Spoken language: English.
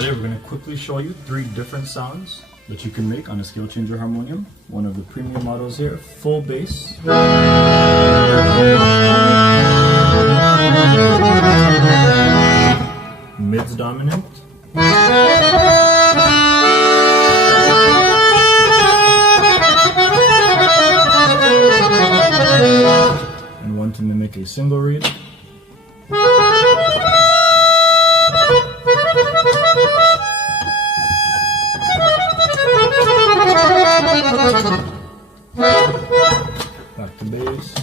Today we're going to quickly show you 3 different sounds that you can make on a scale changer harmonium. One of the premium models here, full bass, mids dominant, and one to mimic a single reed. Back to bass.